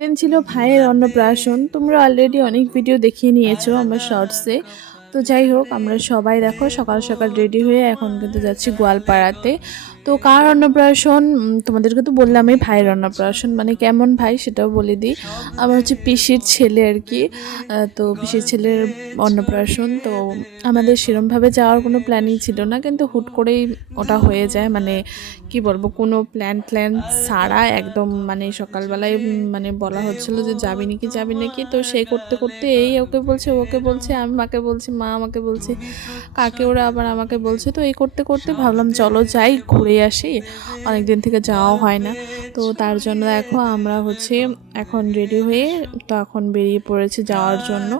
দিন ছিল ভাইয়ের অন্নপ্রাশন। তোমরা অলরেডি অনেক ভিডিও দেখিয়ে নিয়েছো আমার শর্টসে। তো যাই হোক, আমরা সবাই দেখো সকাল সকাল রেডি হয়ে এখন কিন্তু যাচ্ছি গোয়ালপাড়াতে। তো কার অন্নপ্রাশন তোমাদেরকে তো বললামই, ভাইয়ের অন্নপ্রাশন। মানে কেমন ভাই সেটাও বলে দিই। আমার হচ্ছে পিসির ছেলে আর কি। তো পিসির ছেলের অন্নপ্রাশন। তো আমাদের সেরমভাবে যাওয়ার কোনো প্ল্যানই ছিল না, কিন্তু হুট করেই ওটা হয়ে যায়। মানে কি বলবো, কোনো প্ল্যান ছাড়া একদম মানে সকালবেলায় মানে বলা হচ্ছিল যে যাবি নাকি যাবি নাকি। তো সেই করতে করতে এই ওকে বলছে ওকে বলছে, আমি মাকে বলছি মা আমাকে বলছে, কাকে ওরা আবার আমাকে বলছে। তো এই করতে করতে ভাবলাম চলো যাই ঘুরে আসি, অনেক দিন থেকে যাওয়াও হয় না। তো তার জন্য দেখো আমরা হচ্ছে এখন রেডি হয়ে তো এখন বেরিয়ে পড়েছি যাওয়ার জন্য।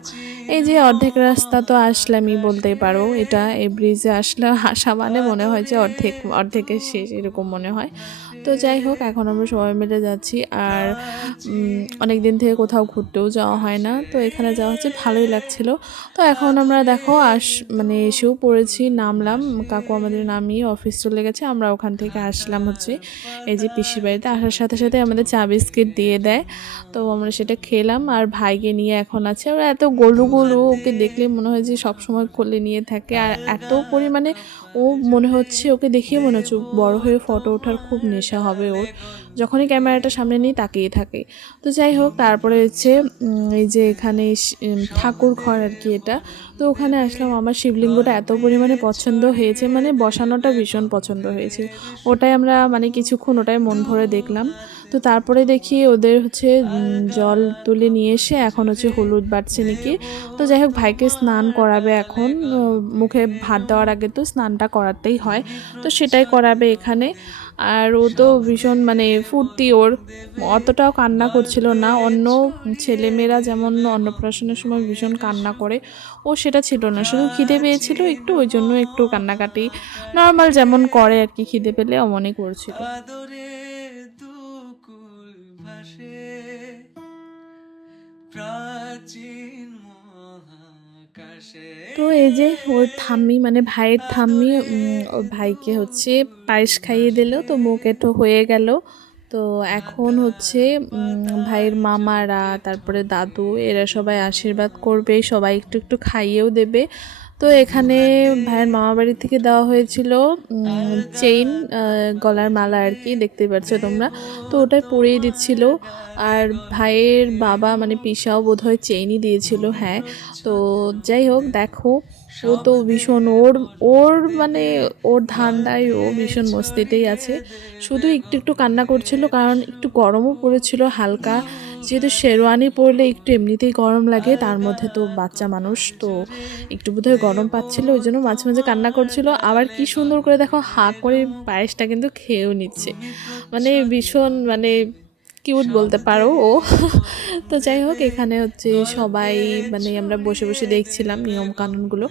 এই যে অর্ধেক রাস্তা তো আসলামই বলতেই পারো। এটা এই ব্রিজে আসলে আসা মানে মনে হয় যে অর্ধেকের শেষ এরকম মনে হয়। তো যাই হোক, এখন আমরা সবাই মিলে যাচ্ছি। আর অনেক দিন থেকে কোথাও ঘুরতেও যাওয়া হয় না, তো এখানে যাওয়া হচ্ছে, ভালোই লাগছিল। তো এখন আমরা দেখো মানে এসেও পড়েছি, নামলাম। কাকু আমাদের নামিয়ে অফিস চলে গেছে, আমরা ওখান থেকে আসলাম হচ্ছে এই যে পিসির বাড়িতে। আসার সাথে সাথে আমাদের চা বিস্কিট দিয়ে দেয়, তো আমরা সেটা খেলাম। আর ভাইকে নিয়ে এখন আছে, ওরা এত গোলু গোলু, ওকে দেখলে মনে হয় যে সবসময় কোলে নিয়ে থাকে। আর এত পরিমাণে ও মনে হচ্ছে, ওকে দেখিয়ে মনে হচ্ছে বড় হয়ে ফটো ওঠার খুব নেশা হবে ওর, যখনই ক্যামেরাটা সামনে নিয়ে তাকিয়ে থাকে। তো যাই হোক, তারপরে হচ্ছে এই যে এখানে ঠাকুর ঘর আর কি এটা। তো ওখানে আসলাম, আমার শিবলিঙ্গটা এত পরিমাণে পছন্দ হয়েছে, মানে বসানোটা ভীষণ পছন্দ হয়েছে। ওটাই আমরা মানে কিছুক্ষণ ওটাই মন ভরে দেখলাম। তো তারপরে দেখি ওদের হচ্ছে জল তুলে নিয়ে এসে এখন হচ্ছে হলুদ বাটছে নাকি। তো যাই হোক, ভাইকে স্নান করাবে এখন। মুখে ভাত দেওয়ার আগে তো স্নানটা করাতেই হয়, তো সেটাই করাবে এখানে। আর ও তো ভীষণ মানে ফুর্তি ওর, অতটাও কান্না করছিল না। অন্য ছেলেমেয়েরা যেমন অন্নপ্রাশনের সময় ভীষণ কান্না করে, ও সেটা ছিল না, শুধু খিদে পেয়েছিল একটু, ওই জন্য একটু কান্নাকাটি নর্মাল যেমন করে আর কি, খিদে পেলে অমনই করছিল। তো এই যে ওর ঠাম্মি মানে ভাইয়ের ঠাম্মি ওর ভাইকে হচ্ছে পায়েস খাইয়ে দিল, তো মুখ এঁটো হয়ে গেল। তো এখন হচ্ছে ভাইয়ের মামারা, তারপরে দাদু, এরা সবাই আশীর্বাদ করবে, সবাই একটু একটু খাইয়েও দেবে। তো এখানে ভাইয়ের মামা বাড়ি থেকে দেওয়া হয়েছিল চেইন, গলার মালা আর কি, দেখতে পাচ্ছ তোমরা। তো ওটাই পরিয়ে দিচ্ছিল। আর ভাইয়ের বাবা মানে পিসাও বোধহয় চেইনই দিয়েছিল, হ্যাঁ। তো যাই হোক দেখো, ও তো ভীষণ ওর ওর মানে ওর ধান্দায় ও ভীষণ মস্তিতেই আছে। শুধু একটু একটু কান্না করছিল, কারণ একটু গরমও পড়েছিল হালকা। যেহেতু শেরওয়ানি পরলে একটু এমনিতেই গরম লাগে, তার মধ্যে তো বাচ্চা মানুষ তো একটু বোধহয় গরম পাচ্ছিল, ওই জন্য মাঝে মাঝে কান্না করছিল। আবার কি সুন্দর করে দেখো হাঁ করে পায়েসটা কিন্তু খেয়েও নিচ্ছে, মানে ভীষণ মানে কিউট বলতে পারো ও। তো যাই হোক, এখানে হচ্ছে সবাই মানে আমরা বসে বসে দেখছিলাম নিয়ম কানুনগুলো।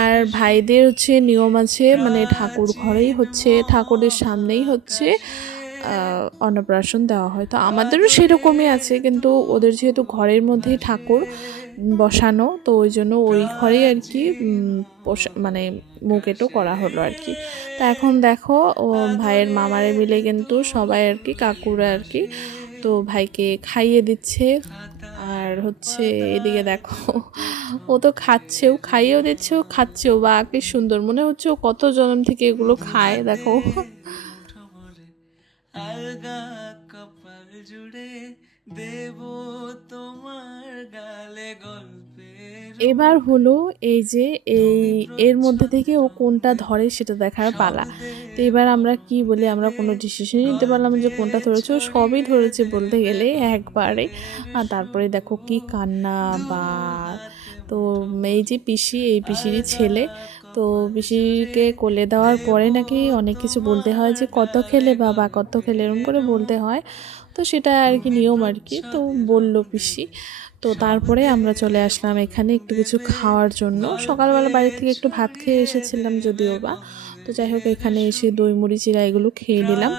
আর ভাইদের হচ্ছে নিয়ম আছে, মানে ঠাকুর ঘরেই হচ্ছে, ঠাকুরের সামনেই হচ্ছে অন্নপ্রাশন দেওয়া হয়। তো আমাদেরও সেরকমই আছে, কিন্তু ওদের যেহেতু ঘরের মধ্যেই ঠাকুর বসানো, তো ওই জন্য ওই ঘরেই আর কি মানে মুকেটও করা হলো আর কি। তা এখন দেখো ও ভাইয়ের মামারে মিলে কিন্তু সবাই আর কি, কাকুরা আর কি, তো ভাইকে খাইয়ে দিচ্ছে। আর হচ্ছে এদিকে দেখো, ও তো খাচ্ছেও, খাইয়েও দিচ্ছেও, খাচ্ছেও, বা কি সুন্দর মনে হচ্ছে ও কত জন্ম থেকে এগুলো খায় দেখো। আলগা কপাল জুড়ে দেব তোমার গালে গল্পের। এবার হলো এই যে এর মধ্যে থেকে ও কোনটা ধরে সেটা দেখার পালা। তো এবার আমরা কি বলি, আমরা কোনো ডিসিশনই নিতে পারলাম যে কোনটা ধরেছে। ও সবই ধরেছে বলতে গেলে একবারে। আর তারপরে দেখো কি কান্না বা। তো এই যে পিসি, এই পিসিরই ছেলে। তো পিসিকে কোলে দেওয়ার পরে নাকি অনেক কিছু বলতে হয়, যে কত খেলে বাবা কত খেলে, এরকম করে বলতে হয়। তো সেটা আর কি নিয়ম আর কি, তো বলল পিসি। তো তারপরে আমরা চলে আসলাম এখানে একটু কিছু খাওয়ার জন্য। সকালবেলা বাড়ি থেকে একটু ভাত খেয়ে এসেছিলাম যদিও বা। তো যাই হোক এখানে এসে দই মুড়ি চিড়া এগুলো খেয়ে নিলাম।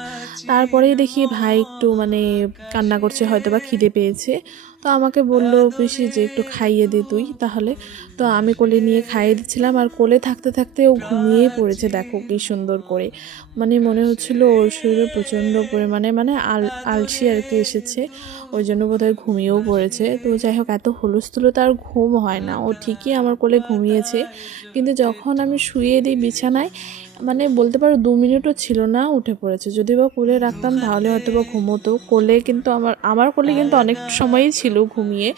তারপরেই দেখি ভাই একটু মানে কান্না করছে, হয়তো বা খিদে পেয়েছে। তো আমাকে বলল পিসি যে একটু খাইয়ে দে তুই তাহলে। তো আমি কোলে নিয়ে খাইয়ে দিচ্ছিলাম, আর কোলে থাকতে থাকতে ও ঘুমিয়েই পড়েছে, দেখো কি সুন্দর করে। মানে মনে হচ্ছিল ওর শরীরে প্রচণ্ড পরিমাণে মানে আলসি আর কি এসেছে, ওই জন্য বোধহয় ঘুমিয়েও পড়েছে। তো যাই হোক এত হুলস্থুলো তার ঘুম হয় না, ও ঠিকই আমার কোলে ঘুমিয়েছে। কিন্তু যখন আমি শুয়ে দিই বিছানায়, মানে বলতে পারো 2 মিনিটও ছিল না উঠে পড়েছে। যদি বা কোলে রাখতাম তাহলে হয়তো বা ঘুমোতো। কোলে কিন্তু আমার কোলে কিন্তু অনেক সময়ই ছিল ঘুমিয়ে।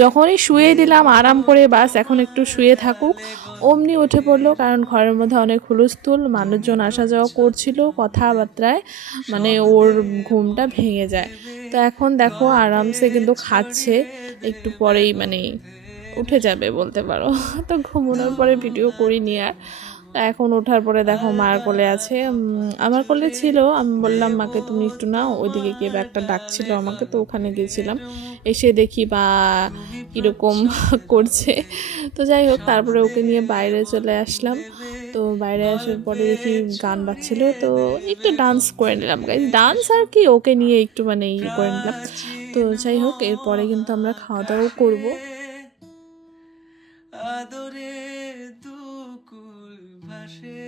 যখনই শুয়ে দিলাম আরাম করে, বাস এখন একটু শুয়ে থাকুক, অমনি উঠে পড়লো। কারণ ঘরের মধ্যে অনেক হুলস্থুল, মানুষজন আসা যাওয়া করছিল, কথাবার্তায় মানে ওর ঘুমটা ভেঙে যায়। তো এখন দেখো আরামসে কিন্তু খাচ্ছে, একটু পরেই মানে উঠে যাবে বলতে পারো। তো ঘুমানোর পরে ভিডিও করিনি আর। তা এখন ওঠার পরে দেখো মার কোলে আছে, আমার কোলে ছিল। আমি বললাম মাকে তুমি একটু নাও, ওইদিকে গিয়ে একটা ডাকছিল আমাকে, তো ওখানে গিয়েছিলাম। এসে দেখি বা কীরকম করছে। তো যাই হোক তারপরে ওকে নিয়ে বাইরে চলে আসলাম। তো বাইরে আসার পরে দেখি গান বাজছিল, তো একটু ডান্স করে নিলাম। গাইজ ডান্স আর কি, ওকে নিয়ে একটু মানে করে নিলাম। তো যাই হোক এরপরে কিন্তু আমরা খাওয়া দাওয়াও করবো। আদরে দুকুল ভাসে,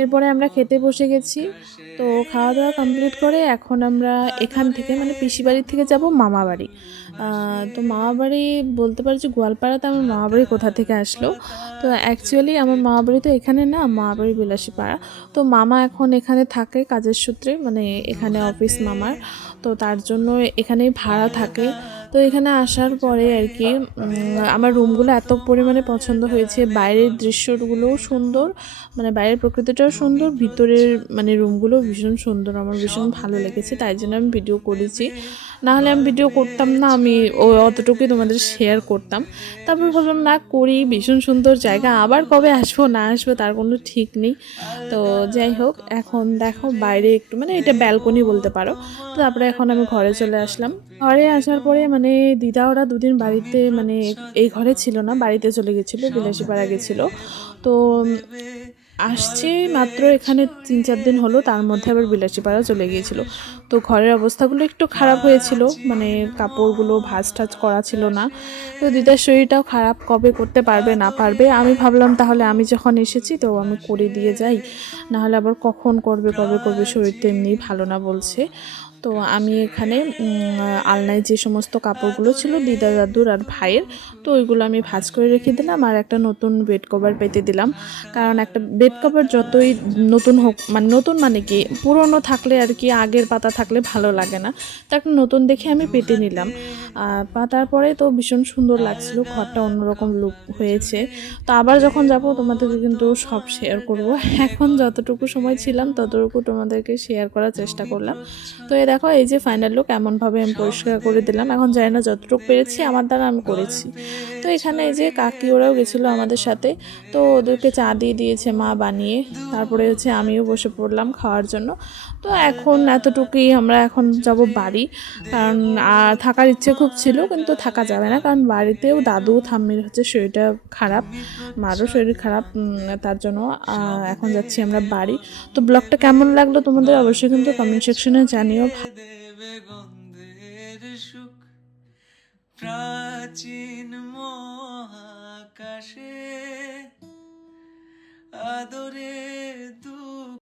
এরপরে আমরা খেতে বসে গেছি। তো খাওয়া দাওয়া কমপ্লিট করে এখন আমরা এখান থেকে মানে পিসি বাড়ি থেকে যাব মামা বাড়ি। তো মামা বাড়ি বলতে পারি যে গোয়ালপাড়াতে আমার মামা বাড়ি কোথা থেকে আসলো। তো অ্যাকচুয়ালি আমার মামা বাড়ি তো এখানে না, মামা বাড়ি বিলাসীপাড়া। তো মামা এখন এখানে থাকে কাজের সূত্রে, মানে এখানে অফিস মামার, তো তার জন্য এখানেই ভাড়া থাকে। তো এখানে আসার পরে আর কি আমার রুমগুলো এত পরিমাণে পছন্দ হয়েছে, বাইরের দৃশ্যগুলোও সুন্দর, মানে বাইরের প্রকৃতিটাও সুন্দর, ভিতরের মানে রুমগুলো ভীষণ সুন্দর, আমার ভীষণ ভালো লেগেছে, তাই জন্য আমি ভিডিও করেছি। নাহলে আমি ভিডিও করতাম না, আমি অতটুকুই তোমাদের শেয়ার করতাম। তারপর ভাবলাম না করি, ভীষণ সুন্দর জায়গা, আবার কবে আসবো না আসবো তার কোনো ঠিক নেই। তো যাই হোক এখন দেখো বাইরে একটু মানে এটা ব্যালকনি বলতে পারো। তো তারপরে এখন আমি ঘরে চলে আসলাম। ঘরে আসার পরে মানে দিদা ওরা দুদিন বাড়িতে মানে এই ঘরে ছিল না, বাড়িতে চলে গেছিলো, বিলাসীপাড়া গেছিলো। তো আসছে মাত্র এখানে 3-4 দিন হলো, তার মধ্যে আবার বিলাসীপাড়া চলে গিয়েছিল। তো ঘরের অবস্থাগুলো একটু খারাপ হয়েছিল, মানে কাপড়গুলো ভাঁজ টাজ করা ছিল না। তো দিদার শরীরটাও খারাপ, কবে করতে পারবে না পারবে। আমি ভাবলাম তাহলে আমি যখন এসেছি তো আমি করে দিয়ে যাই, নাহলে আবার কখন করবে কবে করবে, শরীর তো এমনিই ভালো না বলছে। তো আমি এখানে আলনায় যে সমস্ত কাপড়গুলো ছিল দিদা দাদুর আর ভাইয়ের, তো ওইগুলো আমি ভাঁজ করে রেখে দিলাম, আর একটা নতুন বেড কভার পেতে দিলাম। কারণ একটা বেড কভার যতই নতুন হোক, মানে নতুন মানে কি পুরনো থাকলে আর কি, আগের পাতা থাকলে ভালো লাগে না, তো একটা নতুন দেখে আমি পেতে নিলাম। পাতার পরে তো ভীষণ সুন্দর লাগছিল, ঘরটা অন্যরকম লুক হয়েছে। তো আবার যখন যাব তোমাদেরকে কিন্তু সব শেয়ার করব। এখন যতটুকু সময় ছিলাম ততটুকু তোমাদেরকে শেয়ার করার চেষ্টা করলাম। তো এই দেখো এই যে ফাইনাল লুক, এমনভাবে আমি পরিষ্কার করে দিলাম। এখন জানি না যতটুকু পেরেছি আমার দ্বারা আমি করেছি। তো এখানে এই যে কাকি ওরাও গেছিলো আমাদের সাথে, তো ওদেরকে চা দিয়ে দিয়েছে মা বানিয়ে। তারপরে হচ্ছে আমিও বসে পড়লাম খাওয়ার জন্য। তো এখন এতটুকুই, আমরা এখন যাব বাড়ি, কারণ থাকার ইচ্ছে খুব ছিল কিন্তু থাকা যাবে না, কারণ বাড়িতেও দাদু ঠাম্মির হচ্ছে শরীরটা খারাপ, মারও শরীর খারাপ, তার জন্য এখন যাচ্ছি আমরা বাড়ি। তো ব্লগটা কেমন লাগলো তোমাদের অবশ্যই কিন্তু কমেন্ট সেকশনে জানিও। প্রাচীন মহাকাশে আদরে